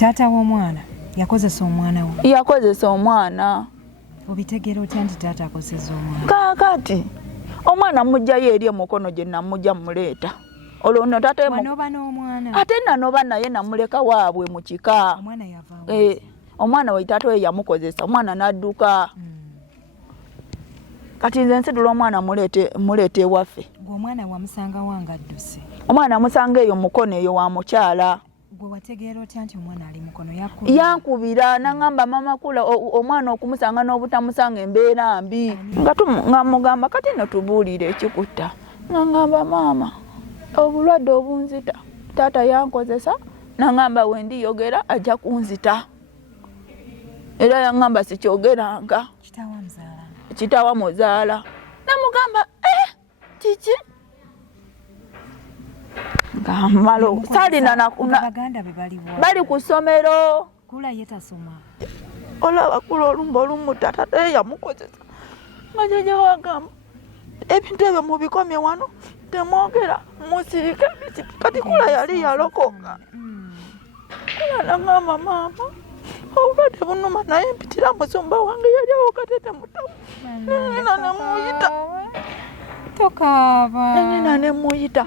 Taata w'omwana yakozesa omwana we. Yakozesa omwana. Obitegera otya nti taata akozesa omwana? Kakati omwana mujjayo eri mukono gye namujja muleeta. Olwo taata wanoba n'omwana. Ate nanoba naye namuleka waabwe mu kika. Omwana yava. Omwana we taata we yamukozesa. Omwana n'adduka. Kati nze nsidula omwana muleete ewaffe. Omwana wamusanga wanga adduse. Omwana amusanga eyo mukono eyo wa mukyala. Gwe wategeera otya nti omwana ali mukono yankubira nangamba mama kula omwana okumusanga n'obutamusanga embeera mbi. Nga mugamba kati natubuulire ekikutta. Nangamba maama obulwadde obunzita taata yankozesa nangamba wendiyogera ajja kunzita. Era yangamba sikyogeranga. Kitawa muzaala. Namugamba kiki? Ngamalo salina baganda be bali ku ssomero. Kula yetasoma. Olaba kula olumba olumu taata yamukozesa. Nga jeje wagamba ebintu ebyo mubikomye wano temwogera musirike kati kula yali yalokoka. Kula nangamba maama obulwadde bunuma naye mpitira musumba wange yali awo katete mutamu. Nina nemuyita. Tokaaba. Nina nemuyita.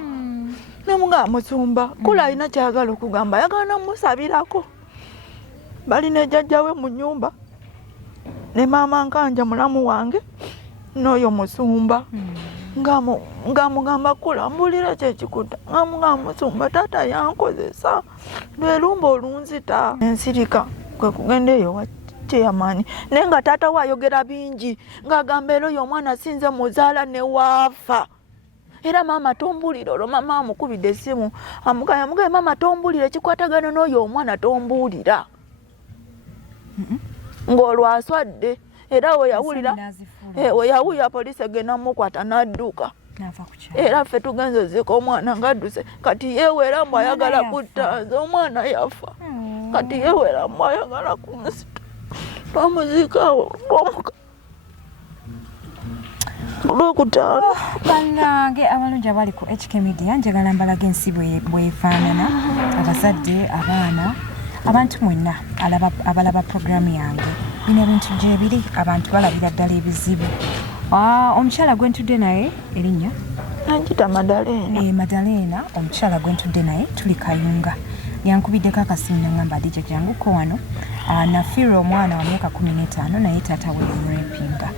Nemunga musumba kula alina kyagala okugamba yagana musabirako. Balina jjajjawe mu nyumba ne maama nkanja mulamu wange n'oyo musumba. Ngamugamba kula mbulira kyekikuta. Ngamugamba musumba taata yankozesa lwelumba olunzita. Ensirika kwe kugenda eyo wa chairman nenga taata wayogera bingi ng'agamba ero y'omwana sinze muzaala ne waafa. Era mama tombulire olwo mama amukubidde essimu amugaya mama tombulire kikwatagana n'oyo omwana tombulira. Ng'olwo aswadde era we yawulira poliisi egenda mukwata n'adduka. Era ffe tugenze ozika omwana ng'adduse kati yeewera mbu ayagala kutta nze omwana yafa. Kati yeewera mbu ayagala kunsita twamuzikaawo Olwokutaano. Bannange abalungi abali ku HK Media njagala mbalaga ensi bwefaanana abazadde abaana abantu mwenna abalaba programu yange bino ebintu gyebiri abantu balabira ddala ebizibu. Omukyala gwe ntudde naye erinnya Anjita Madalena. Madalena omukyala gwe ntudde naye tuli Kayunga yankubiddeko akasimu nangamba Adija janguko wano nafiirwa omwana wa myaka 15 naye taata we murepinga.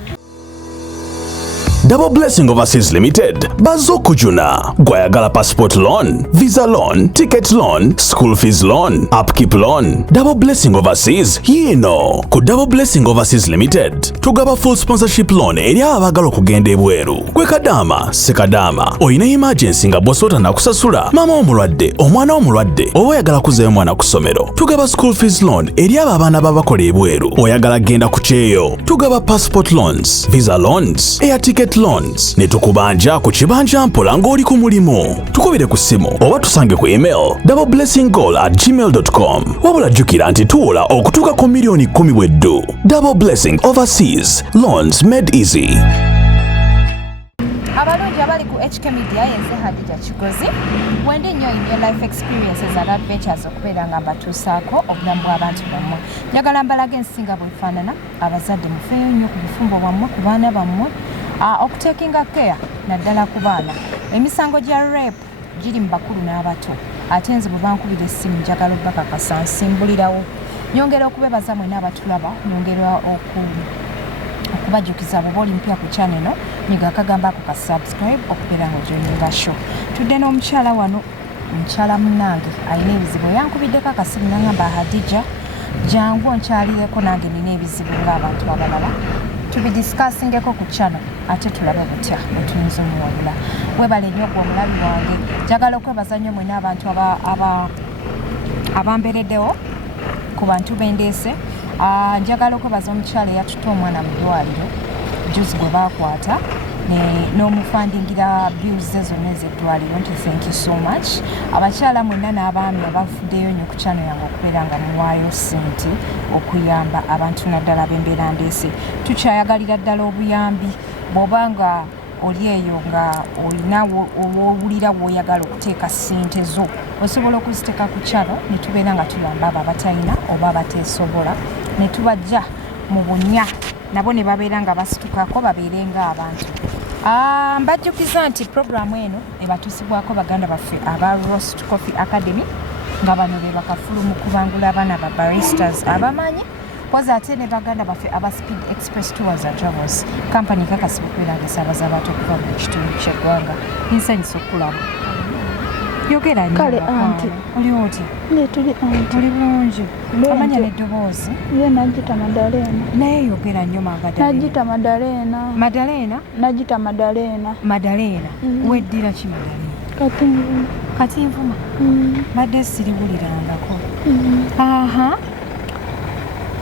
Double Blessing Overseas Limited bazokujuna gwayagala passport loan, visa loan, ticket loan, school fees loan, upkeep loan. Double Blessing Overseas yino ku Double Blessing Overseas Limited tugaba full sponsorship loan eri abagala okugenda ebweru. Gwe kadama sekadama oyina emergency nga bw'osota na kusasula mama omulwadde omwana omulwadde oba oyagala kuzayo mwana ku ssomero tugaba school fees loan eri abaana babakola ebweru. Oyagala genda ku kyeyo tugaba passport loans, visa loans, air ticket loans ne tukubanja ku kibanja mpola ng'oli ku mulimu. Tukubire ku ssimu oba tusange ku email doubleblessingcall@gmail.com. wabula jjukira nti tuwola okutuuka ku milioni 10 bweddu. Double Blessing Overseas Loans Made Easy. Abalungi abali ku HK Media yenze Hadija Kigozi wende nnyo in life experiences and adventures okubeera nga mbatuusaako obulamu bw'abantu bammwe. Njagala mbalaga ensinga bwefaanana abazadde mufeeyo nnyo ku bufumbo bwammwe ku baana bammwe okutekinga care naddala ku baana. Emisango gya rape giri mu bakulu n'abato ate nze bwe bankubira essimu njagala obbakakasa nsimbulirawo. Nyongera okubebaza mwenna abatulaba nyongera okubajjukiza bwe boli mpya ku channel eno nyiga akagamba ako ka subscribe okubeera ng'ojoininga show. Tudde n'omukyala wano omukyala munnange alina ebizibu yankubiddeko akasimu nangamba Hadija jangu onkyalireko nange nina ebizibu ng'abantu abalala tubidiscussingeko ku channel ate tulabe butya bwetuyinza omuwabula. Webale nnyo gwe omulabi wange njagala okwebaza nnyo mwena abantu abambereddewo ku bantu bendeese. Njagala okwebaza omukyala eyatuta omwana mu ddwaliro juzi gwe baakwata n'omufandingira bills ze zonna ez'eddwaliro nti thank you so much. Abakyala mwenna n'abaami abavuddeyo nnyo ku channel yange okubeera nga muwaayo ssente okuyamba abantu naddala ab'embeera ndeese. Tukyayagalira ddala obuyambi bw'oba nga oli eyo nga olina owulira w'oyagala okuteeka ssente zo osobola okuziteeka ku kyalo ne tubeera nga tuyamba abo abatalina oba abateesobola ne tubajja mu bunya nabo ne babeera nga basitukako babeere ng'abantu. Mbajjukiza nti puroguramu eno ebatuusibwako baganda baffe aba Roast Coffee Academy nga bano be bakafulu mu kubangula abaana ba baristas abamanyi poza ate ne baganda baffe aba Speed Express Tours and Travels kampani kakasibu kweragisa abazabato okuva mu kitundu ky'eggwanga. Nsanyusa okulaba. Yogera nnyo. Kale anti. Oli oti? Ne tuli anti. Oli bulungi. Amanya n'eddoboozi. Ye najita Madalena. Naye yogera nnyo Madalena. Najita Madalena. Madalena? Najita Madalena. Madalena. Weddira ki Madalena? Katinvuma. Katinvuma? Badde siriwulirangako. Aha.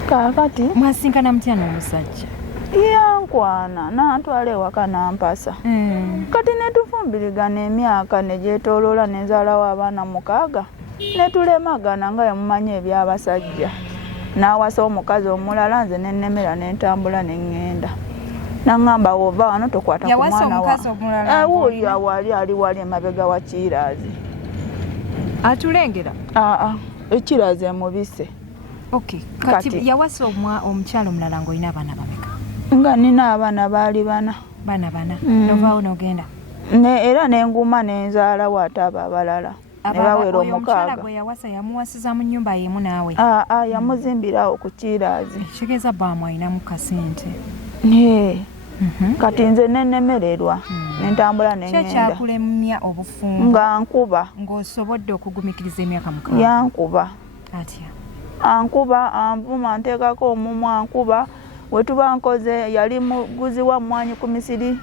Kaakati mwasinkana mutya n'omusajja? Yankwana n'antwala ewaka n'ampasa. Kati ne tufumbirigana emyaka ne gyetooloola ne nzaalawo abaana 6 ne tulemagana nga yamumanyi eby'abasajja. N'awasa omukazi omulala nze ne nnemera ne ntambula ne ŋŋenda. N'aŋŋamba wova wano tokwata ku mwana wa. Yawasa omukazi omulala? Wuuyo ali wali emabega wa Kiraazi. Atulengera? Ekiraazi emubise. Okay. Kati yawasa omukyalo omulala ng'olina abaana bameka? Nga nina abaana baali 4. Baana 4? Novaawo n'ogenda? Era n'enguma n'enzaalawo ate abo abalala. Ne bawera 6. Omukyala gwe yawasa yamuwasiza mu nnyumba y'emu naawe? Yamuzimbirawo ku Kiraazi. Kitegeeza baamu alinamu kasente. Kati nze nennemererwa ne ntambula ne ŋŋenda. Kyakulemya obufumbo? Nga nkuba. Ng'osobodde okugumikiriza emyaka 6? Yankuba. Atya? Ankuba anvuma nteekako omumwa ankuba wetuba nkoze yali muguzi wa mmwanyi ku Misiri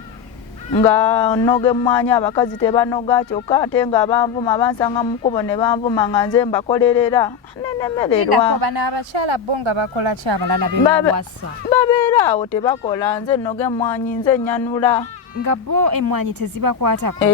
nga noga emmwanyi abakazi tebanoga kyokka ate nga banvuma bansanga mu kkubo ne banvuma nga nze mbakolerera nenemererwa. Bano abakyala bo nga bakola ki abalala be bawasa? Babeera awo tebakola nze noga emmwanyi nze nnyanula. Nga bo emmwanyi tezibakwatako?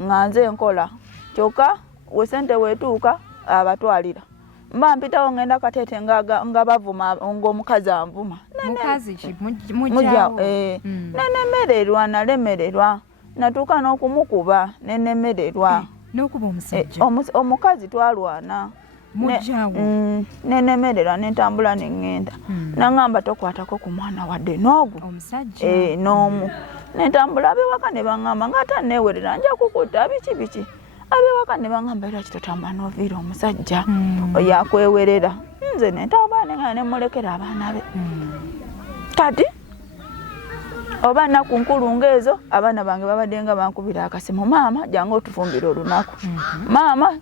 Nga nze nkola kyokka we ssente weetuuka abatwalira. Mba mpitawo ngenda kateete nga bavuma ng'omukazi anvuma. Mukazi ki? Mujjawo? Nenemererwa nalemererwa. Natuuka n'okumukuba nenemererwa. N'okuba omusajja? Omukazi twalwana. Mujjawo? Nenemererwa nentambula ne ŋŋenda. N'aŋŋamba tokwatako ku mwana wadde n'ogwo. Omusajja? N'omu. Nentambula ab'ewaka ne baŋŋamba ng'ate neewerera nja kukutta biki. Ab'ewaka ne baŋŋamba era kitotamba n'oviira omusajja yakwewerera. Nze nentambula neŋŋenda ne mulekera abaana be. Kati oba nnaku nkulu ng'ezo abaana bange babadde nga bankubira akasimu, maama jangu otufumbire olunaku, maama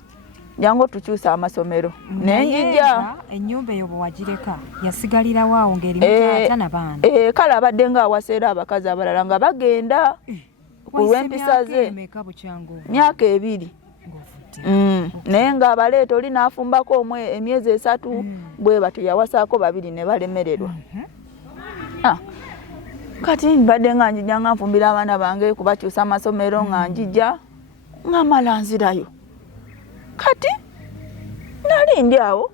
jangu otukyusa amasomero. Nenjija ennyumba eyo bwe wagireka yasigalirawo awo ng'erimu taata n'abaana? Kale abadde nga awaseera abakazi abalala nga bagenda ku lw'empisa ze. Myaka 2. Naye ng'abaleeta oli n'afumbako emyezi 3 bwe batyo yawasaako 2 ne balemererwa. Kati mbadde nga njija nga nfumbira abaana bange kubakyusa amasomero nga njija nga mala nzirayo. Kati nali ndi awo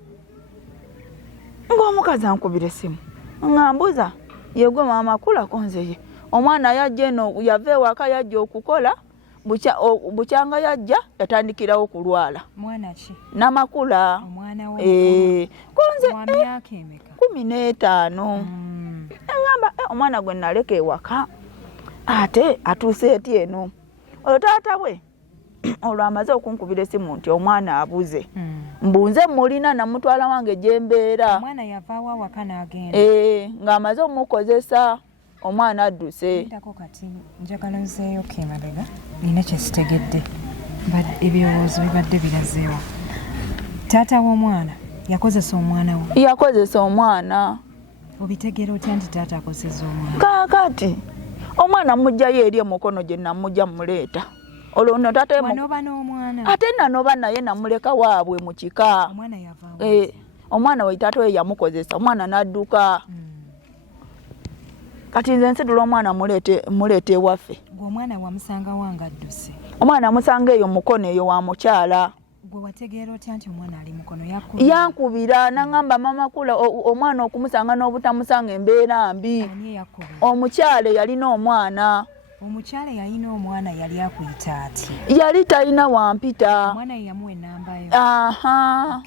ng'omukazi ankubira essimu nga mbuza yegwe maama kulako nzeye omwana yajja eno yava ewaka yajja okukola bukyanga yajja yatandikirawo kulwala. Mwana ki? Namakula. Omwana we? Konze wa myaka emeka? 15. Ngamba omwana gwe naleka ewaka ate atuuse eti eno. Olwo taata we olwo amaze okunkubira essimu nti omwana abuze. Mbunze mulina namutwala wange gye mbeera. Omwana yavaawo awaka n'agenda? Ng'amaze omukozesa omwana adduse. Ndako kati njagala nzeeyo kemabega nina kye sitegedde ebirowoozo bibadde birazeewo. Taata w'omwana yakozesa omwana we? Yakozesa omwana. Obitegera otya nti taata akozesa omwana? Kaakati omwana mujjayo eri emukono gye namujja muleeta. Olwo no taata wanoba n'omwana? Ate nanoba naye namuleka waabwe mu kika. Omwana yavaawo? Omwana we taata we yamukozesa omwana n'adduka. Kati nze nsidula omwana muleete ewaffe. Gwe omwana wamusanga wanga adduse? Omwana amusanga eyo mukono eyo wa mukyala. Gwe wategeera otya nti omwana ali mukono? Yankubira n'aŋŋamba mama kula omwana okumusanga n'obutamusanga embeera mbi. Ani yakubira? Omukyala yalina omwana. Omukyala yalina omwana yali akuyita ati. Yali talina wampita. Omwana yamuwa ennamba yo. Aha.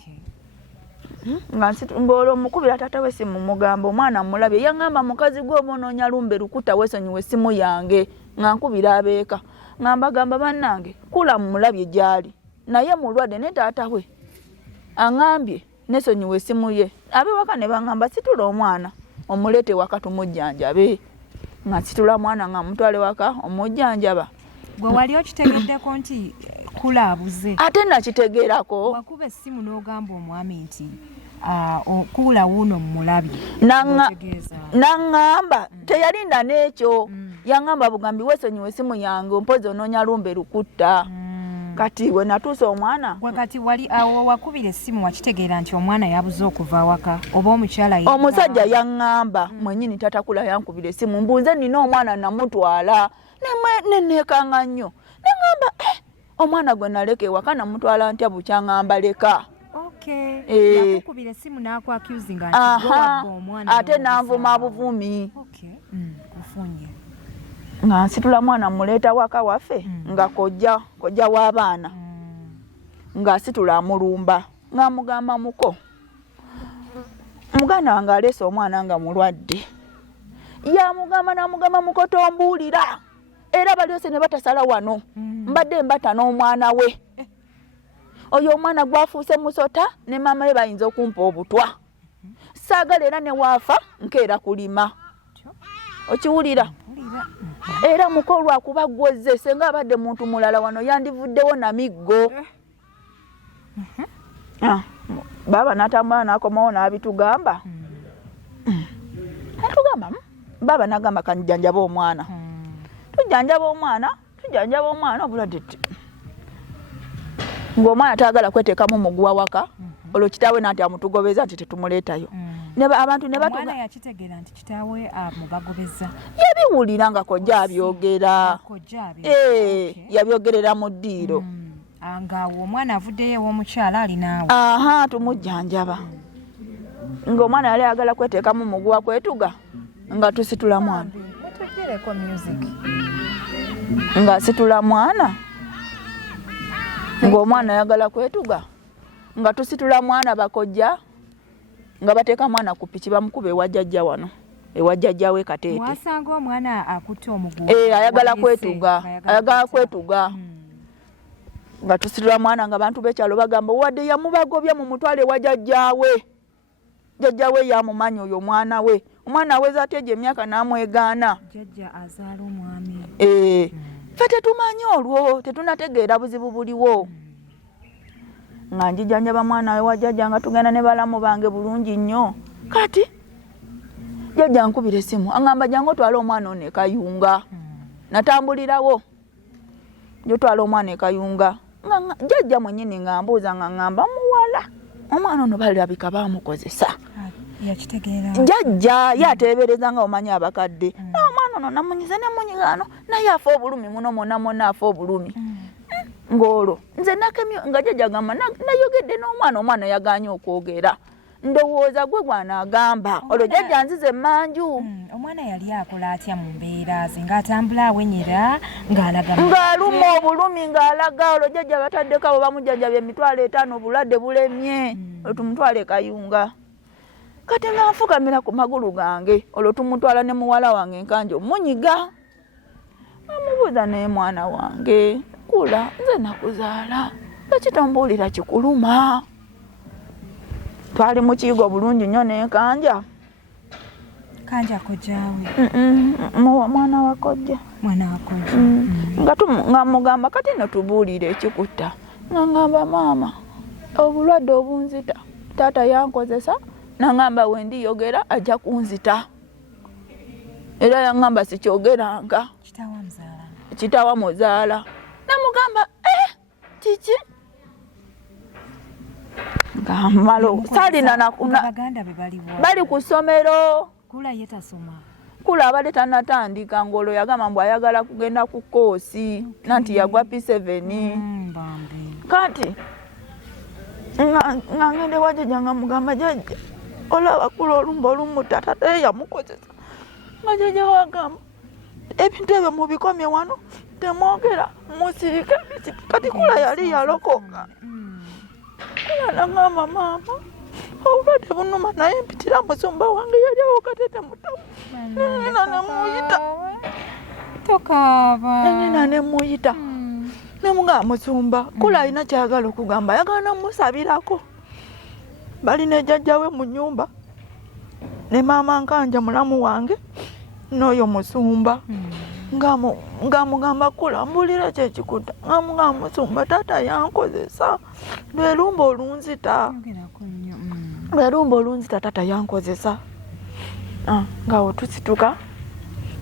Ng'olwo mukubira taata we simu mugamba omwana mulabye yangamba mukazi gwe omonoonya lumbe lukuta wesonyiwe essimu yange nga nkubira abeeka ngamba gamba bannange kula mulabye gyali naye mulwadde ne taata we aŋambye nesonyiwe essimu ye abewaka ne bangamba situla omwana omuleete waka tumujjanjabe nga situla mwana nga mutwale waka omujjanjaba. Gwe wali okitegeddeko nti kulaabuze? Ate nakitegeerako. Wakuba essimu n'ogamba omwami nti okuula wuuno mulabye. N'aŋŋamba teyalinda n'ekyo. Yaŋŋamba bugambi wesonyiwe essimu yange mpozi onoonya lumbe lukutta. Kati we natuuse omwana. Gwe kati wali awo wakubira essimu wakitegeera nti omwana yabuze okuva waka oba omukyala ye? Omusajja yaŋŋamba mwennyini tatakula yankubira essimu mbuuze nina omwana namutwala neneekanga nnyo neŋŋamba omwana gwe naleka ewaka namutwala ntya bukyaŋŋamba leka. Yakukubira essimu n'akwakyuzinga nti wabba omwana ate nanvuma buvumi. Kufunye nga nsitula mwana muleeta waka waffe nga kojja w'abaana ng'asitula amulumba ng'amugamba muko muganda wange aleese omwana nga mulwadde yamugamba n'amugamba muko tombuulira era balyose ne batasala wano mbadde mbata n'omwana we oyo omwana gwafuuse musota ne maama we bayinza okumpa obutwa saagala era ne waafa nkeera kulima okiwulira. Era muko lwakuba gwozze senga abadde muntu mulala wano yandivuddewo na miggo. Baba n'atambula n'akomawo n'abitugamba. Atugamba baba n'agamba kanjanjaba omwana. Tujjanjaba omwana obulwadde ng'omwana taagala kweteekamu muguwa waka olwo kitaawe nati amutugobeza nti tetumuleetayo. Abantu ne batuga. Omwana yakitegeera nti kitaawe amubagobeza. Yabiwulira nga kojja abyogera. Yabyogerera mu ddiiro. Ng'awo omwana avuddeyo ew'omukyala alinaawe. Tumujjanjaba. Ng'omwana yali ayagala kweteekamu muguwa kwetuga nga tusitula mwana. Tugereko music. Nga situla mwana. Ng'omwana ayagala kwetuga nga tusitula mwana bakojja nga bateeka mwana ku piki bamukube ewajjajja wano ewajjajja we Kateete. Wasanga omwana akutte omuguwa. Ayagala kwetuga. Nga tusitula mwana nga abantu b'ekyalo bagamba wadde yamubagobya mu mutwale ewajjajja we. Jjajja we yamumanya oyo omwana we. Omwana aweza ateje emyaka n'amwegaana. Jjajja azaala omwami. Ffe tetumanyi olwo tetunategeera buzibu buliwo. Nga njijjanjaba mwana we wajjajja nga tugenda ne balamu bange bulungi nnyo. Kati jjajja nkubira essimu aŋŋamba jangu otwala omwana ono ekayunga. Natambulirawo jotwala omwana ekayunga. Jjajja mwennyini nga mbuuza nga ŋŋamba muwala omwana ono balabika baamukozesa. Jjajja yateebereza nga omanyi abakadde. Omwana ono namunyiza nemunyigaano naye afa obulumi muno mwonna afa obulumi. Ng'olwo nze nakemyo nga jjajja gamba nayogedde n'omwana yagaanye okwogera. Ndowooza gwe gw'anaagamba olwo jjajja nzize emmanju. Omwana yali akola atya mu mbeera ze ng'atambula awenyera ng'alaga ng'aluma obulumi ng'alaga olwo jjajja bataddeko abo bamujjanjabya emitwalo 5 obulwadde bulemye olwo tumutwale kayunga. Kati nga nfukamira ku magulu gange olwo tumutwala ne muwala wange nkanja omunyiga. Amubuuza naye mwana wange kula nze nakuzaala lwaki tombuulira kikuluma? Twali mu kiyigo bulungi nnyo n'enkanja. Kanja kojjaawe? Mwana wa kojja. Mwana wa kojja. Nga mugamba kati no tubuulire ekikutta. Nga ngamba maama obulwadde obunzita taata yankozesa nangamba we ndiyogera ajja kunzita. Era yangamba sikyogeranga. Kitaawa muzaala. Namugamba kiki? Ngamalo salina baganda be bali ku ssomero. Kula yetasoma. Kula abadde tannatandika ng'olwo yagamba mbu ayagala kugenda ku koosi nanti yagwa P7. Kati nga ngende wajjajja nga mugamba jjajja olaba kula olumba olumu taata yamukozesa. Nga jjajja wagamba ebintu ebyo mubikomye wano temwogera musirike kati kula yali yalokoka kula nangamba maama obulwadde bunuma naye mpitira musumba wange yali awo katete mutamu nina nemuyita tokaaba nina nemuyita nemugamba musumba kula alina kyayagala okugamba ayagala namusabirako balina ejjajjawe mu nnyumba ne maama nkanja mulamu wange n'oyo musumba ngamugamba kula mbulira kyekikuta ngamugamba musumba taata yankozesa lwerumba olunzita taata yankozesa ngawo tusituka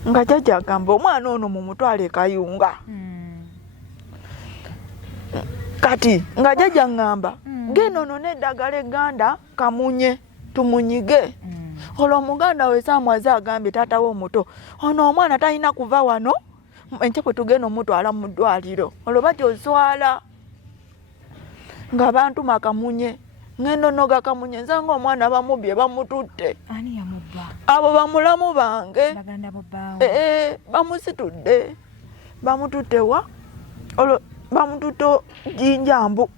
nga jjajja agamba omwana ono mumutwale kayunga kati nga jjajja ngamba genda ono n'eddagala egganda kamunye tumunyige olwo omuganda we Samwaze agambye taata we omuto ono omwana talina kuva wano enkya bwe tugenda omutwala mu ddwaliro olwo bati oswala ng'abantu makamunye ngendo noga kamunye nzanga omwana bamubye bamututte ani yamubba abo bamulamu bange baganda bobbawo bamusitudde bamututte wa olwo bamututte jinjambu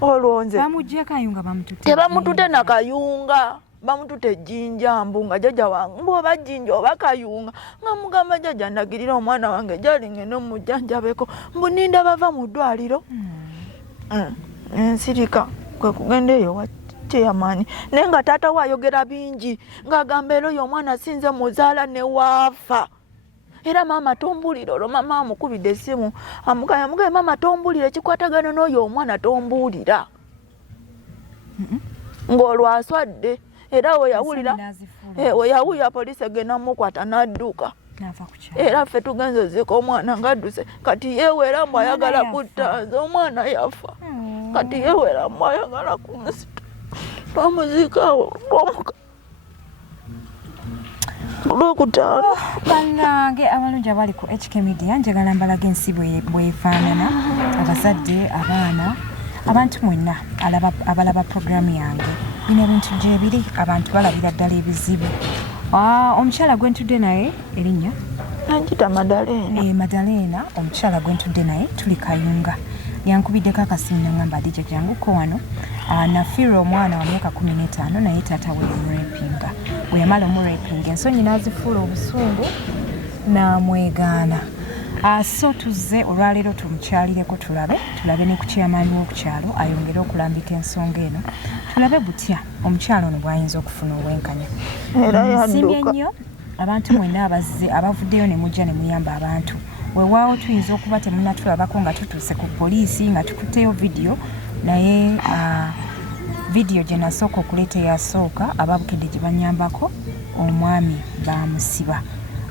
olwonze bamujje kayunga bamututte tebamututte na kayunga bamututte jinjambu nga jjajja wange mboba jinja oba kayunga nga mugamba jjajja ndagirira omwana wange jali ngeno mujjanjabeko mbuninda bava mu ddwaliro ensirika kwe kugenda eyo wa chairman naye nga taata we ayogera bingi ng'agamba era oyo omwana sinze muzaala ne waafa era maama tombulire olwo maama amukubidde essimu amugaye maama tombulire kikwatagana n'oyo omwana tombulira ng'olwo aswadde era we yawulira poliisi egenda mukwata n'adduka era ffe tugenze ozika omwana ng'adduse kati yeewera mbu ayagala kutta nze omwana yafa kati yeewera mbu ayagala kumusita bamuziikawo olwokutaano bannange abalungi abali ku HK Media njagala mbalaga ensi bwefaanana abazadde abaana abantu mwenna abalaba programu yange bino ebintu gyebiri abantu balabira ddala ebizibu omukyala gwentudde naye erinnya nankita Madalena omukyala gwentudde naye tuli kayunga yankubiddeko akasimu nangamba adija janguko wano nafiirwa omwana wa myaka 15 naye taata we omurepinga bwe yamala omurepinga ensonyi n'azifuula obusungu n'amwegaana so tuzze olwaleero tumukyalireko tulabe ne ku kyamaani w'okukyalo ayongere okulambika ensonga eno tulabe butya omukyalo ono bw'ayinza okufuna obwenkanya nsimbye nnyo abantu mwenna abazze abavuddeyo ne mujja ne muyamba abantu weewaawo tuyinza okuba temunnatulabako nga tutuuse ku poliisi nga tukutteyo vidiyo naye vidiyo gye nasooka okuleeta eyasooka ababukedde gye banyambako omwami bamusiba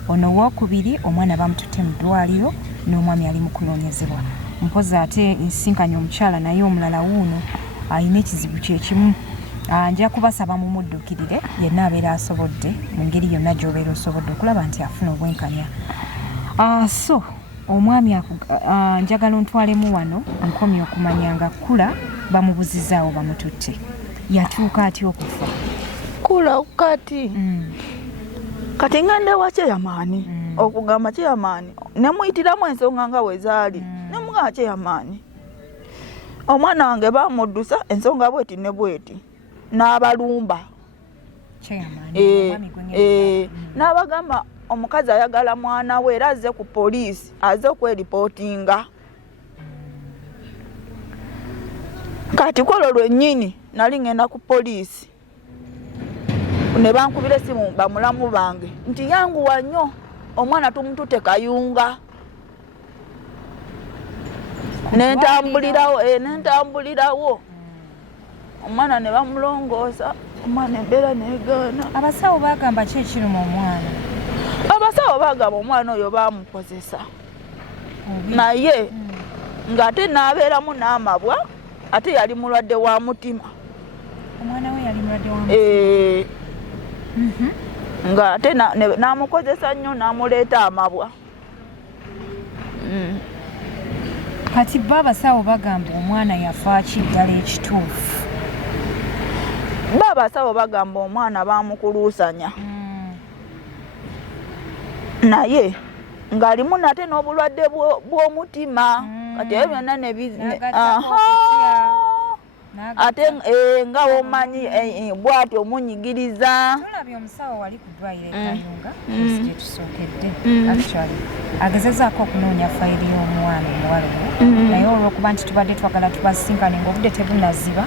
ono wookubiri omwana bamututte mu ddwaliro n'omwami ali mu kunoonyezebwa mpozi ate nsinkanye omukyala naye omulala wuuno alina ekizibu kyekimu nja kubasaba mumuddukirire yenna abeera asobodde mu ngeri yonna gy'obeera osobodde okulaba nti afuna obwenkanya so omwami njagala ontwalemu wano nkomye okumanya nga kula bamubuzizaawo bamututte yatuuka atya okufa kula kati kati ngende wa chairman okugamba chairman nemuyitiramu ensonga nga wezaali nemugamba chairman omwana wange bamuddusa ensonga bweti ne bweti n'abalumba n'abagamba omukazi ayagala mwana we era azze ku poliisi azze okweripotinga kati kwolwo lwennyini nali ngenda ku poliisi ne bankubira essimu bamulamu bange nti yanguwa nnyo omwana tumututte kayunga nentambulirawo omwana ne bamulongoosa omwana embeera negaana abasawo bagamba ki ekiruma omwana abasawo bagamba omwana oyo bamukozesa naye ng'ate n'abeeramu n'amabwa ate yali mulwadde wa mutima omwana we yali mulwadde wa mutima ng'ate n'amukozesa nnyo n'amuleeta amabwa kati bo abasawo bagamba omwana yafa ki ddala ekituufu abasawo bagamba omwana bamukuluusanya naye ng'alimu nate n'obulwadde bw'omutima kati ebyo byonna ne ate nga womanyi bw'atyo omunyigiriza. Tulabye omusawo wali ku ddwaliro Kayunga gye tusookedde actually agezezaako okunoonya fayiri y'omwana omuwala naye olw'okuba nti tubadde twagala tubasinkane ng'obudde tebunaziba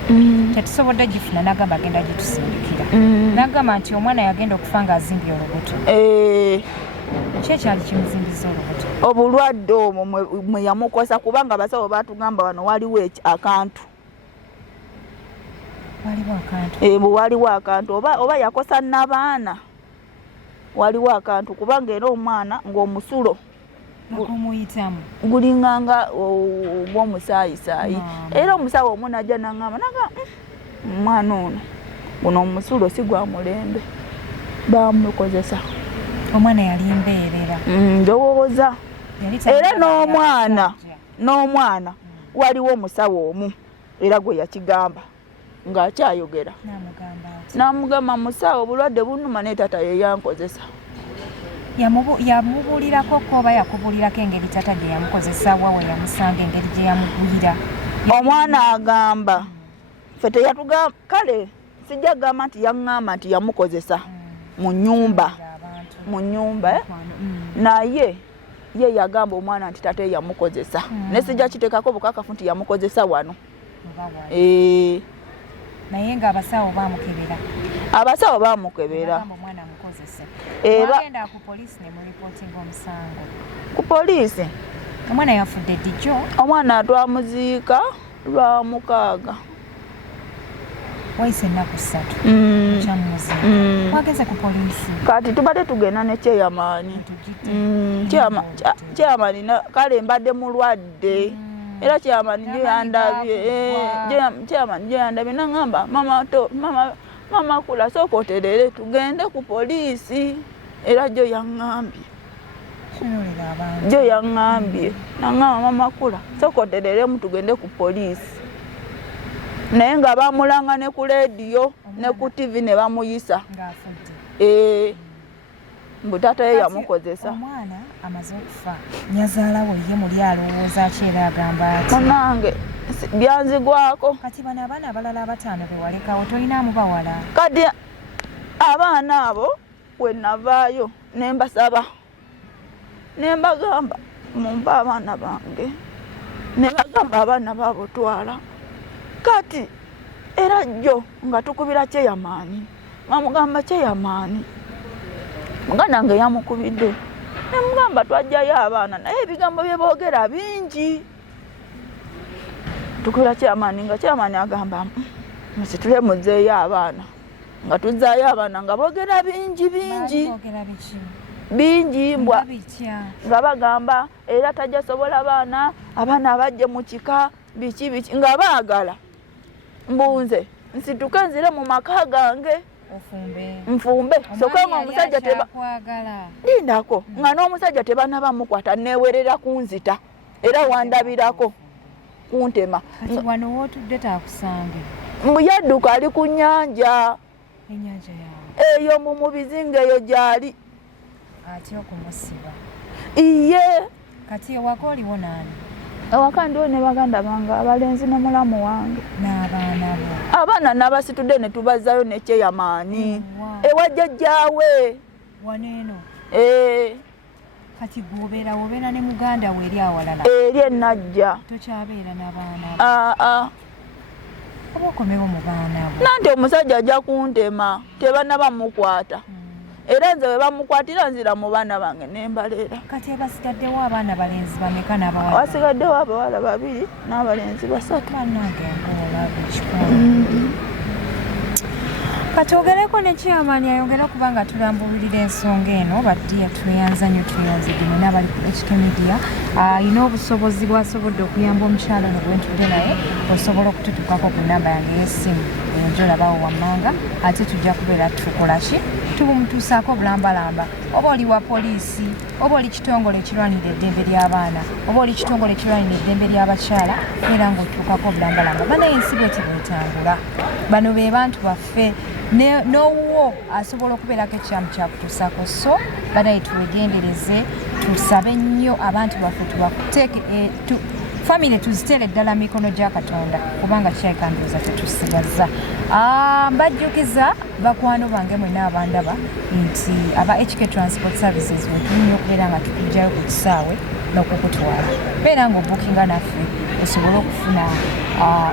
tetusobodde gifuna n'agamba agenda gitusindikira n'agamba nti omwana yagenda okufa ng'azimbye olubuto. Ki ekyali kimuzimbiza olubuto? Obulwadde omwo mwe yamukosa kubanga abasawo baatugamba wano waliwo akantu. Waliwo akantu oba yakosa n'abaana waliwo akantu kubanga era omwana ng'omusulo gulinganga ogw'omusaayisaayi era omusawo omu najja n'aŋŋamba omwana ono guno omusulo si gwa mulembe bamukozesa. Omwana yali mbeerera ndowooza era n'omwana waliwo omusawo omu era gwe yakigamba ng'akyayogera n'amugamba musawo obulwadde bunuma naye taata ye yankozesa. Yamubuulirako ko oba yakubuulirako engeri taata gye yamukozesa wawe yamusanga engeri gye yamugwira? Omwana agamba ffe teyatugamba kale sijja gamba nti yaŋŋamba nti yamukozesa mu nnyumba naye ye yagamba omwana nti tate yamukozesa ne sijja kiteekako bukakafu nti yamukozesa wano. Naye ng'abasawo baamukebera. Abasawo baamukebera. Omwana amukozese. Bagenda ku poliisi ne muripootinga omusango. Ku poliisi? Omwana yafudde ddijo. Omwana twamuziika lwa 6. Wayise ennaku 3. Kyamuziika. Twageze ku poliisi. Kati tubadde tugenda ne kyeyamaanyi. Kyeyamaanyi kale mbadde mulwadde. Era kyeyamaanyi yandabye n'aŋŋamba mama kula sooka oterere tugende ku poliisi era gyo yaŋŋambye n'aŋŋamba mama kula sooka otereremu tugende ku poliisi naye nga bamulanga ne ku leediyo ne ku TV ne bamuyisa mbu taata ye yamukozesa. Omwana amaze okufa nyazaalawo ye muli alowooza ki era agamba ati munange byanzigwako. Kati bano abaana abalala 5 be walekawo tolinamu bawala? Kati abaana abo we navaayo ne mbasaba ne mbagamba mumpe abaana bange ne bagamba abaana baabo twala. Kati era jjo nga tukubira kyeyamaanyi bamugamba kyeyamaanyi muganda wange yamukubidde ne mugamba twajjayo abaana naye ebigambo bye boogera bingi. Tukubira kyeyamaanyi nga kyeyamaanyi agamba musitule muzzeeyo abaana nga tuzzaayo abaana nga boogera bingi mbwa nga bagamba era tajja sobola abaana abajje mu kika biki nga baagala mbunze nsituke nzire mu maka gange nfumbe soka nga omusajja lindako nga n'omusajja tebana bamukwata newerera kunzita era wandabirako kuntema. Kati wano wootudde taakusange? Mbu yadduka ali ku nnyanja. Ennyanja yawe? Eyo mu bizinga eyo gy'ali. Atya okumusiba? Iye. Kati ewaka oliwo naani? Ewaka ndiwo ne baganda bange abalenzi ne mulamu wange. N'abaana bo? Abaana n'abasitudde ne tubazzayo ne kyeyamaanyi. Ewa jjajjaawe. Waneeno? Kati obeera ne muganda we eri awalala? Eri enajja. Tokyabeera n'abaana bo? Oba okomewo mu baana bo? Nanti omusajja ajja kuntema tebana bamukwata. Era nze we bamukwatira nzira mu baana bange ne mbaleera. Kati basigaddewo abaana balenzi bameka n'abawala? Wasigaddewo abawala 2 n'abalenzi 3. Bannange ng'olaba ekikulu. Katogereko ne kyamaanyi ayongera okuba nga tulambulirira ensonga eno baddiya tweyanza nnyo tweyanzigine n'abali ku HK Media ayina obusobozi bw'asobodde okuyamba omukyala ono bwentudde naye osobola okututukako ku nnamba yange y'essimu gyolabawo wammanga ate tujja kubeera tukola ki tubumutuusaako bulambalamba oba oli wa poliisi oba oli kitongole ekirwanira eddembe ly'abaana oba oli kitongole ekirwanira eddembe ly'abakyala era ng'otuukako bulambalamba banaye ensi bweti bwetambula bano be bantu baffe n'owuwo asobola okubeerako ekyamu kyakutuusaako. So badayi twegendereze, tusabe nnyo abantu baffe tubateeke famire tuziteere ddala mikono gya Katonda kubanga kyayikanduuza tetusigaza. Mbajjukiza bakwano bange mwenna abandaba nti aba HK Transport Services wetulinye okubeera nga tukujjayo ku kisaawe n'okukutwala. Beera ng'obukinga naffe osobole okufuna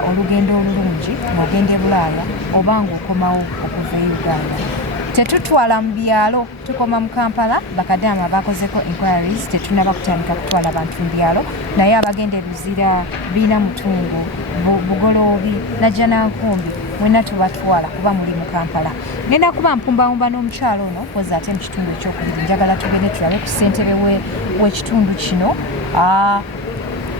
olugendo olulungi ng'ogenda e Bulaaya oba ng'okomawo okuva e Uganda. Tetutwala mu byalo, tukoma mu Kampala. Bakadaama bakozeko inquiries, tetunaba kutandika kutwala abantu mu byalo, naye abagenda e Luzira, Biina Mutungo, Bugoloobi, Najjanankumbi mwenna tubatwala kuba muli mu Kampala. Ngenda kuba mpumbawumba n'omukyalo ono koza ate mu kitundu ekyokubiri njagala tugende tulabe ku ssentebe w'ekitundu kino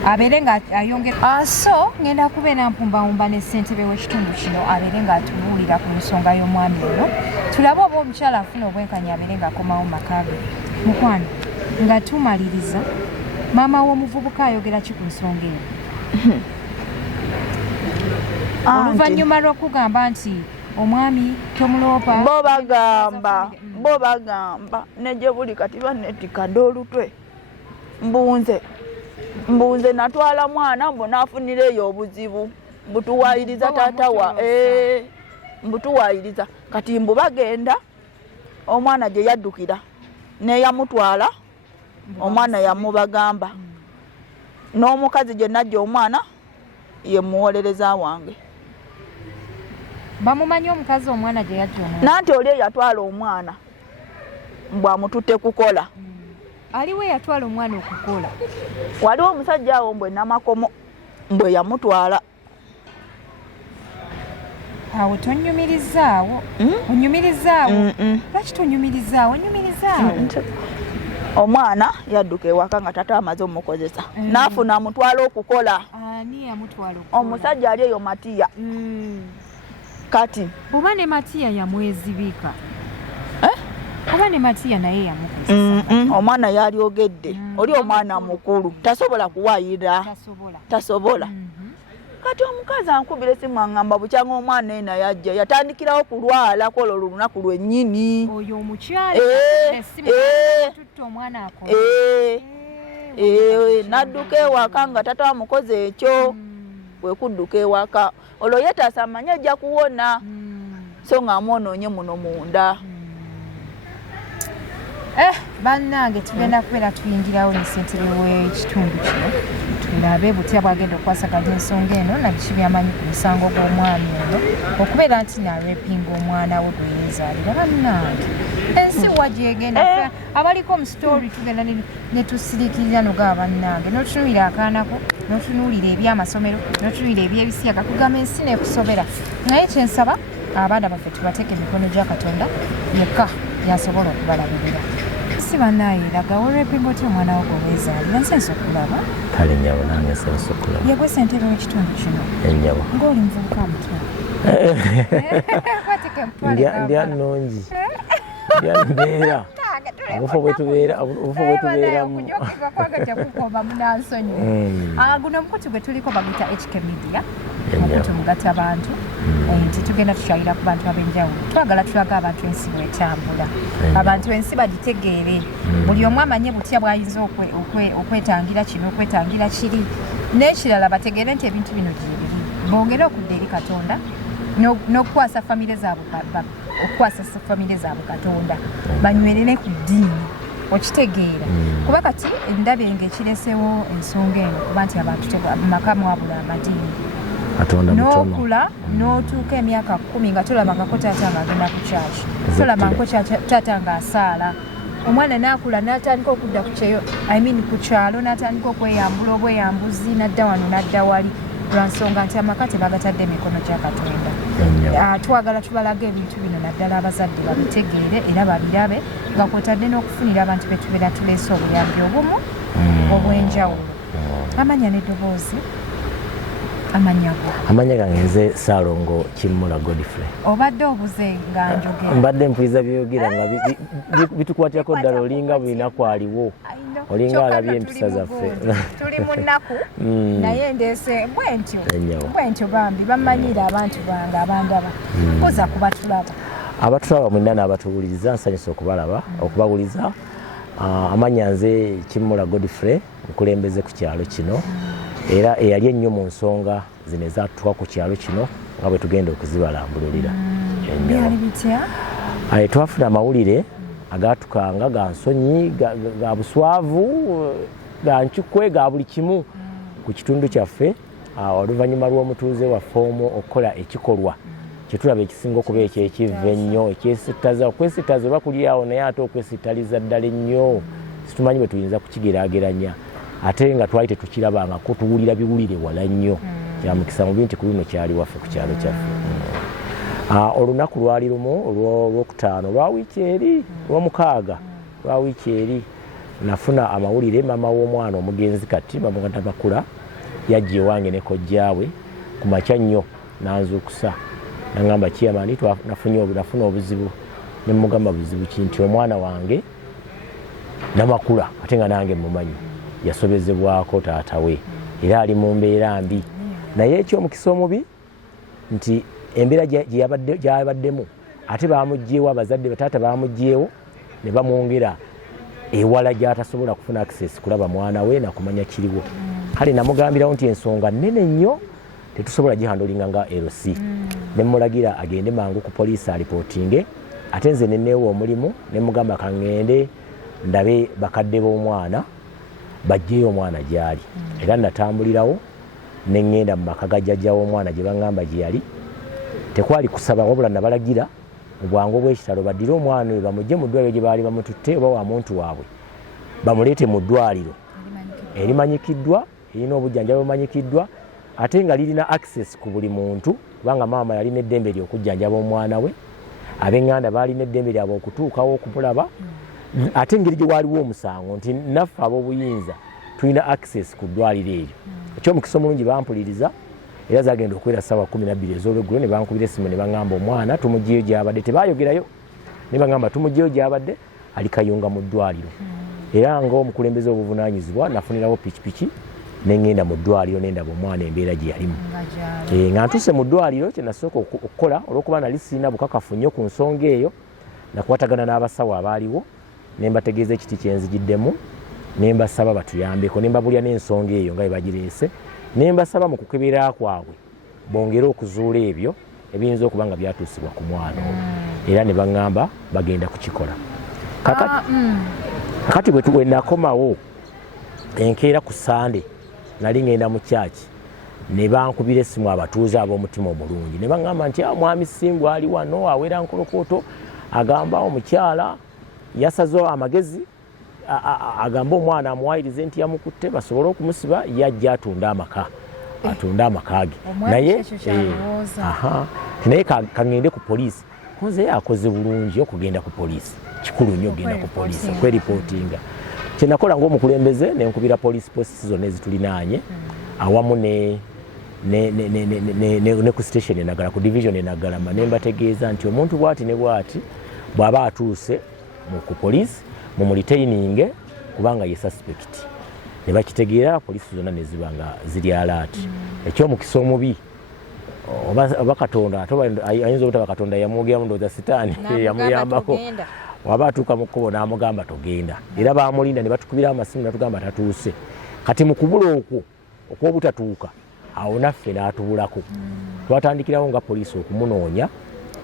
abeere nga ayongera so ngenda kubeera mpumbawumba ne ssentebe w'ekitundu kino abeere nga atubuulira ku nsonga y'omwami ono, tulabe oba omukyala afuna obwenkanya abeere ng'akomawo maka ge. Mukwano nga tumaliriza, maama w'omuvubuka ayogera ki ku nsonga eyo? Oluvannyuma lw'okugamba nti omwami tomuloopa bo bagamba neje buli kati bannetikadde olutwe mbunze natwala mwana mbonafunireyo obuzibu mbutuwayiriza taata wa mbutuwayiriza kati mbu bagenda omwana gye yaddukira neyamutwala omwana yamubagamba n'omukazi gye najja omwana ye muwolereza wange. Bamumanyi omukazi omwana gye yajja omwana nanti oli eyatwala omwana mbw amututte kukola. Aliwe yatwala omwana okukola? Waliwo omusajja awo mbwe namakomo mbwe yamutwala. Awo tonyumirizaawo. Onyumirizaawo? Lwaki tonyumirizaawo? Onyumirizaawo. Omwana yadduka ewaka nga tata amaze omukozesa naafuna amutwala okukola. Ani yamutwala okukola? Omusajja ali eyo Matiya. Kati oba ne Matiya yamwezibika? Oba ne Matiya naye yamukozesa? Omwana yalyogedde. Oli omwana mukulu tasobola kuwayira. Tasobola. Kati omukazi ankubira esimu aŋŋamba bukyanga omwana ena yajja yatandikirawo kulwala kwolwo lunaku lwennyini. Oyo omukyala tutta omwana akola. Nadduka ewaka nga tata wamukoze ekyo. Bwe kudduka ewaka olwo yetaasa amanyi ajja kuwona so nga amwonoonye muno munda. Bannange tugenda kubeera tuyingirawo ne ssentebe w'ekitundu kino tulabe butya bwagenda okukwasaganya ensonga eno nabiki byamanyi ku musango gw'omwami ono okubeera nti narepinga omwana we gwe yeezaalira. Bannange ensi wagyegenda abaliko mu sitori tugenda ne tusirikirira nogaa bannange n'otunuulira akaanako n'otunuulira ebyamasomero n'otunuulira ebyebisiyaga kugamba ensi neekusobera. Naye kyensaba abaana baffe tubateeke emikono gya Katonda yekka yasobola okubalabirira. Si bannaaye Eragawa olwepinga otya omwana wo gweweezaalira nsensa okulaba? Kale nnyabo nange nsensa okulaba. Yegwe ssentebe w'ekitundu kino Ennyabo ng'oli muvubuka muto. Ndya nnungi ndya mbeera obufo bwe tubeeramu. Kukuba munansonyi. Guno omukutu gwe tuliko baguyita HK Media, omukutu mugatta abantu nti tugenda tukyalira ku bantu ab'enjawulo. Twagala tulaga abantu ensi bw'etambula, abantu ensi bagitegeere, buli omu amanye butya bw'ayinza okwetangira kino okwetangira kiri, n'ekirala bategeere nti ebintu bino gye biri, bongere okudda eri Katonda n'okukwasa famire zaabwe Katonda, banywerere ku ddiini. Okitegeera kuba kati endabye ng'ekiresewo ensonga eno kuba nti abantu maka mwabula amadiini n'okula n'otuuka emyaka 10 nga tolabangako taata ng'agenda ku kyaki, tolabangako taata ng'asaala. Omwana n'akula n'atandika okudda ku kyalo n'atandika okweyambula obweyambuzi n'adda wano n'adda wali lwa nsonga nti amaka tebagatadde emikono gya Katonda. Twagala tubalaga ebintu bino naddala abazadde babitegeere era babirabe nga kwotadde n'okufunira abantu be tubeera tuleese obuyambi obumu obw'enjawulo. Amanya n'eddoboozi? Amanya gange nze Salongo Kimula Godfrey. Obadde obuze nga njogera. Mbadde mpuliriza byogera nga bitukwatirako ddala olinga bulina kwaliwo. Olinga alabye empisa zaffe. Tuli mu nnaku naye ndeese bwentyo bambi bamanyira abantu bange abandaba. Koza kubatulaba. Abatulaba mwenna n'abatuwuliriza nsanyusa okubawuliza. Amanya nze Kimula Godfrey mukulembeze ku kyalo kino. Era eyali ennyo mu nsonga zino ezatuuka ku kyalo kino nga bwe tugenda okuzibalambululira. Byali bitya? Twafuna amawulire agatukanga ga nsonyi, ga buswavu, ga nkikwe, ga buli kimu ku kitundu kyaffe oluvannyuma lw'omutuuze waffe omu okukola ekikolwa kyetulaba ekisinga okuba ekyekiva ennyo ekyesittaza okwesittaza oba kuli awo naye ate okwesittaliza ddala ennyo situmanyi bwe tuyinza kukigerageranya ate nga twali tetukirabangako tuwulira biwulire wala nnyo kya mukisa mubi nti ku luno kyali waffe ku kyalo kyaffe. Olunaku lwali lumu olwokutaano lwa wiiki eri lwomukaaga lwa wiiki eri nafuna amawulire maama w'omwana omugenzi kati bamuganda bakula yajja ewange ne kojjaawe ku makya nnyo nanzuukusa nangamba kiyamani nafuna obuzibu ne mugamba buzibu ki nti omwana wange namakula ate nga nange mumanyi yasobezebwako taata we era ali mu mbeera mbi naye ekyomukisa omubi nti embeera gyabaddemu ate bamugyewo abazadde bataata bamugyewo ne bamwongera ewala gyatasobola kufuna access kulaba mwana we nakumanya kiriwo kale namugambirawo nti ensonga nnene nnyo tetusobola gihandolinga nga LC ne mulagira agende mangu ku poliisi alipotinge ate nze neneewo omulimu ne mugamba kangende ndabe bakadde b'omwana bajjeyo omwana gyali era natambulirawo ne ngenda mu maka ga jjajja w'omwana gye baŋŋamba gye yali tekwali kusaba wabula nabalagira mu bwangu bw'ekitalo baddire omwana oyo bamugye mu ddwaliro gye baali bamututte oba wa muntu waabwe bamuleete mu ddwaliro erimanyikiddwa erina obujjanjabi bumanyikiddwa ate nga lirina access ku buli muntu kubanga maama yalina eddembe ly'okujjanjaba omwana we ab'eŋŋanda baalina eddembe lyabwe okutuukawo okumulaba ate engeri gye waaliwo omusango nti naffe ab'obuyinza tulina access ku ddwaliro eryo ekyomukisa omulungi bampuliriza era zagenda okwera ssaawa 12 ez'olweggulo ne bankubira essimu ne baŋŋamba omwana tumugyeyo gy'abadde tebaayogerayo ne baŋŋamba tumugyeyo gy'abadde ali kayunga mu ddwaliro era ng'omukulembeze obuvunaanyizibwa nafunirawo pikipiki ne ŋŋenda mu ddwaliro ne ndaba omwana embeera gye yalimu nga ntuuse mu ddwaliro kye nasooka okukola olw'okuba nali sirina bukakafu nnyo ku nsonga eyo nakwatagana n'abasawo abaaliwo ne mbategeeza ekiti kye nzigiddemu ne mbasaba batuyambeko ne mbabulya n'ensonga eyo nga bwe bagireese ne mbasaba mu kukebera kwabwe bongere okuzuula ebyo ebiyinza okuba nga byatuusibwa ku mwana oyo era ne baŋŋamba bagenda kukikola kakati bwe nakomawo enkeera ku Sande nali ngenda mu kyaki ne bankubira essimu abatuuze ab'omutima omulungi ne baŋŋamba nti mwami Simbwa ali wano awera nkolokooto agamba omukyala yasazeho amagezi agamba omwana amuwayirize nti yamukutte basobole okumusiba yajja atunda amaka ge naye kangende ku poliisi nze akoze bulungi okugenda ku poliisi kikulu nnyo okugenda ku poliisi okweripotinga kyenakola ng'omukulembeze nenkubira poliisi posisi zonna ezitulinaanye awamu ne ku station enagala ku division enagalama ne mbategeeza nti omuntu bw'ati ne bw'ati bw'aba atuuse ku poliisi mumulitaininge kubanga ye suspect ne bakitegeera poliisi zonna ne ziba nga ziri alaati ekyomukisa omubi oba Katonda ayinza obutaba Katonda yamwogeramu ndowooza sitaani yamuyambako waba atuuka mu kkubo n'amugamba togenda era baamulinda ne batukubira amasimu natugamba tatuuse kati mu kubula okwo okw'obutatuuka awo naffe n'atubulako twatandikirawo nga poliisi okumunoonya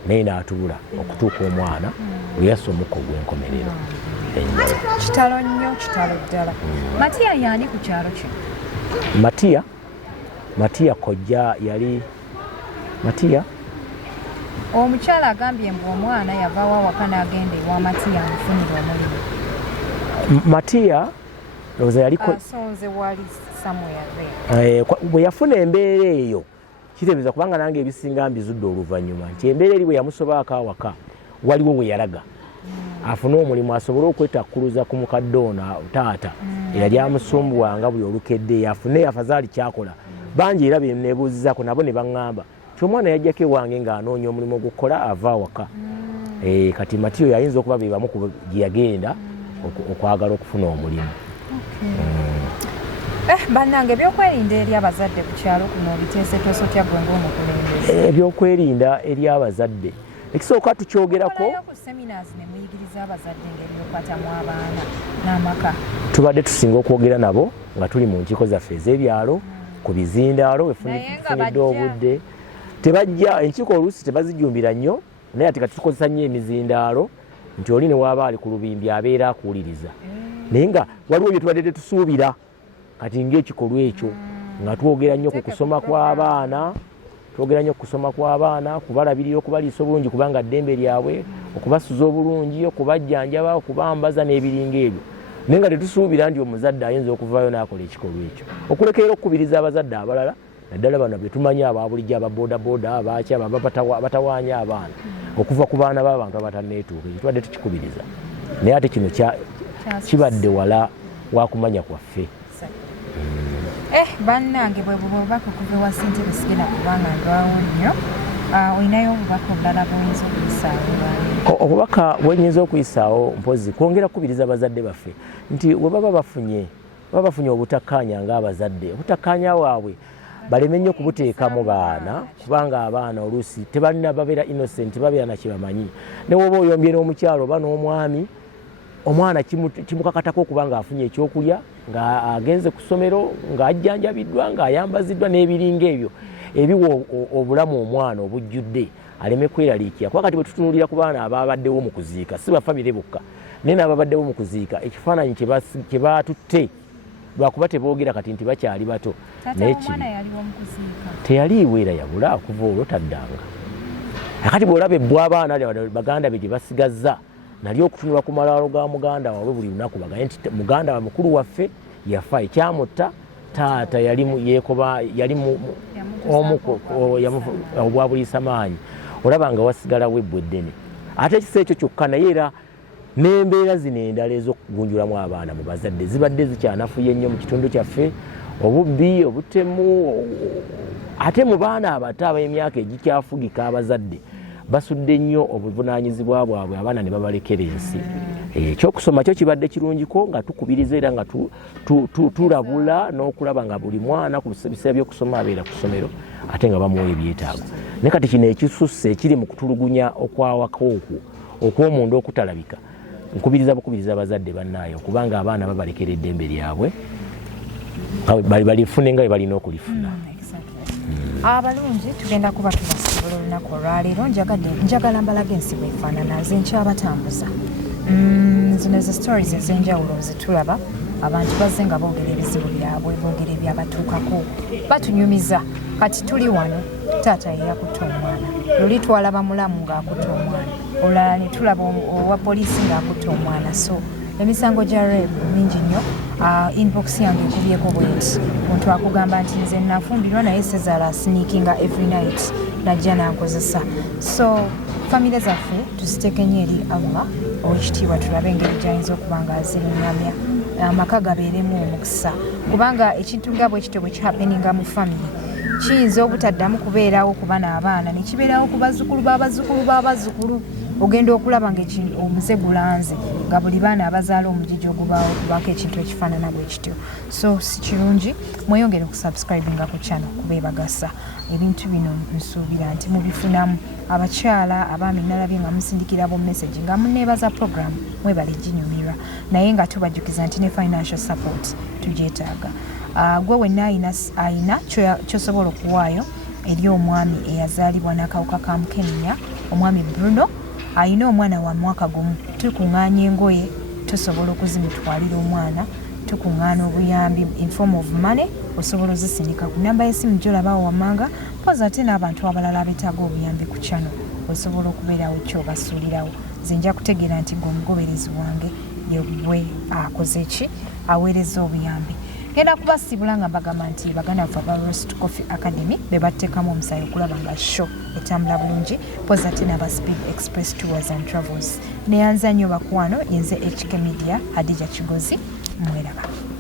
naye n'atubula okutuuka omwana weyassa omukka ogw'enkomerero. Kitalo nnyo kitalo ddala. Matiya yaani ku kyalo kino? Matiya kojja yali Matiya omukyala agambye mbu omwana yavaawo awaka n'agenda ewa Matiya amufunira omulimu. Matiya lowooza yali asonze wali somewhere bwe yafuna embeera eyo kitegeeza kubanga nange ebisinga mbizudde oluvannyuma nti embeera eri bwe yamusobaako awaka waliwo we yalaga afune omulimu asobole okwetakkuluza ku mukadde ono taata eyali amusumbuwanga buli olukedde afune afazaali kyakola bangi era benebuuzizaako nabo ne baŋŋamba ti omwana yajjako ewange ng'anoonya omulimu ogukola ava waka kati Matiyo yayinza okuba be bamu ku gye yagenda okwagala okufuna omulimu. Bannange ebyokwerinda eri abazadde ku kyalo kuno biteeseteese otya gwe ng'omukulembeze? Ebyokwerinda eri abazadde ekisooka tukyogerako ku seminars ne muyigiriza abazadde engeri y'okukwatamu abaana n'amaka. Tubadde tusinga okwogera nabo nga tuli mu nkiiko zaffe ez'ebyalo ku bizindaalo wefunidde obudde tebajja enkiiko oluusi tebazijumbira nnyo naye ati kati tukozesa nnyo emizindaalo nti oli ne waaba ali ku lubimbi abeera akuwuliriza naye nga waliwo bye tubadde tetusuubira kati ng'ekikolwa ekyo nga twogera nnyo ku kusoma kw'abaana kubalabirira okubaliisa obulungi kubanga ddembe lyabwe okubasuza obulungi okubajjanjaba okubambaza n'ebiringa ebyo naye nga tetusuubira nti omuzadde ayinza okuvaayo n'akola ekikolwa ekyo okulekerera okukubiriza abazadde abalala naddala bano bye tumanyi ababulijjo ababoodaboda abaaki abatawaanya abaana okuva ku baana b'abantu abatanneetuuka ekyo tubadde tukikubiriza naye ate kino kibadde wala wakumanya kwaffe. Bannange bwe bubaka okuva ewa ssentebe sigenda kubanga ndwawo nnyo olinayo obubaka obulala bw'oyinza okuyisaawo? Obubaka bwenyinza okuyisaawo mpozi kwongera kukubiriza abazadde baffe nti we baba bafunye obutakkaanya ng'abazadde obutakkaanya waabwe baleme nnyo okubuteekamu baana kubanga abaana oluusi tebalina babeera innocent babeera na kye bamanyi ne woba oyombye n'omukyalo oba n'omwami omwana kimukakatako okuba ng'afunye ekyokulya ng'agenze ku ssomero ng'ajjanjabiddwa ng'ayambaziddwa n'ebiringa ebyo ebiwa obulamu omwana obujjudde aleme kweraliikira kuba kati bwe tutunuulira ku baana ababaddewo mu kuziika si bafamire bokka naye n'ababaddewo mu kuziika ekifaananyi kye baatutte lwakuba teboogera kati nti bakyali bato teyaliiwo era yabula okuva olwo taddanga akati bw'olaba ebbwa abaana baganda be gye basigazza nali okutunula ku malaalo ga muganda waabwe buli lunaku bagaye nti muganda wa mukulu waffe yafa ekyamutta taata yali obwabuliisa maanyi olaba nga wasigalawo ebbwa eddene ate ekisa ekyo kyokka naye era n'embeera zino endala ez'okugunjulamu abaana mu bazadde zibadde zikyanafuye ennyo mu kitundu kyaffe obubbi obutemu ate mu baana abato ab'emyaka egikyafugika abazadde basudde nnyo obuvunaanyizibwa bwabwe abaana ne babalekera ensi ekyokusoma kyo kibadde kirungiko nga tukubiriza era nga tulabula n'okulaba nga buli mwana ku biseera by'okusoma abeera ku ssomero ate nga bamuwa ebyetaago naye kati kino ekisusse ekiri mu kutulugunya okwawaka okwo okw'omunda okutalabika nkubiriza abazadde bannaayo okubanga abaana babalekera eddembe lyabwe balifune nga bwe balina okulifuna. Abalungi tugenda kuba tubasibula olunaku olwaleero njagala mbalaga ensi bwefaanana nze nkyabatambuza zino ezo stories ez'enjawulo zitulaba abantu bazze nga boogera ebizibu byabwe boogera ebyabatuukako batunyumiza kati tuli wano taata yeyakutte omwana luli twalaba mulamu ng'akutte omwana olulala ne tulaba owa poliisi ng'akutte omwana so emisango gya reb mingi nnyo inbox yange ekubyeko bweti omuntu akugamba nti nze nafumbirwa naye sezaala sneakinga every night najja nankozesa so famire zaffe tuziteeke nnyo eri Allah owekitiibwa tulabe engeri gyayinza okuba nga aziruŋŋamya amaka gabeeremu omukisa kubanga ekintu nga bwekityo bwe kihapeninga mu famire kiyinza obutaddamu kubeerawo kuba n'abaana ne kibeerawo ku bazzukulu b'abazzukulu ogenda okulaba ng'omuze gulanze nga buli baana abazaala omugigi ogubaawo okubaako ekintu ekifaanana bwe kityo so si kirungi mweyongere okusubscribinga ku channel kubeebagasa ebintu bino nsuubira nti mubifunamu abakyala abaami nalabye nga musindikira bo message nga muneebaza program mwebale ginyumirwa naye nga tubajjukiza nti ne financial support tugyetaaga gwe wenna ayina kyosobola okuwaayo eri omwami eyazaalibwa n'akawuka ka Mukenenya omwami Bruno ayina omwana wa mwaka gumu tukuŋŋaanya engoye tusobola okuzimitwalira omwana tukuŋŋaana obuyambi in form of money osobola ozisindika ku namba y'essimu gy'olabawo wammanga poza ate n'abantu abalala abeetaaga obuyambi ku channel osobola okubeerawo kyobasuulirawo nze nja kutegeera nti ng'omugoberezi wange yegwe akoze ki aweereza obuyambi genda kubasibula nga mbagamba nti baganda baffe aba Roast Coffee Academy be batteekamu omusaayi okulaba nga show etambula bulungi poza ate n'aba Speed Express Tours and Travels neyanza nnyo bakwano yenze HK Media Hadija Kigozi mweraba.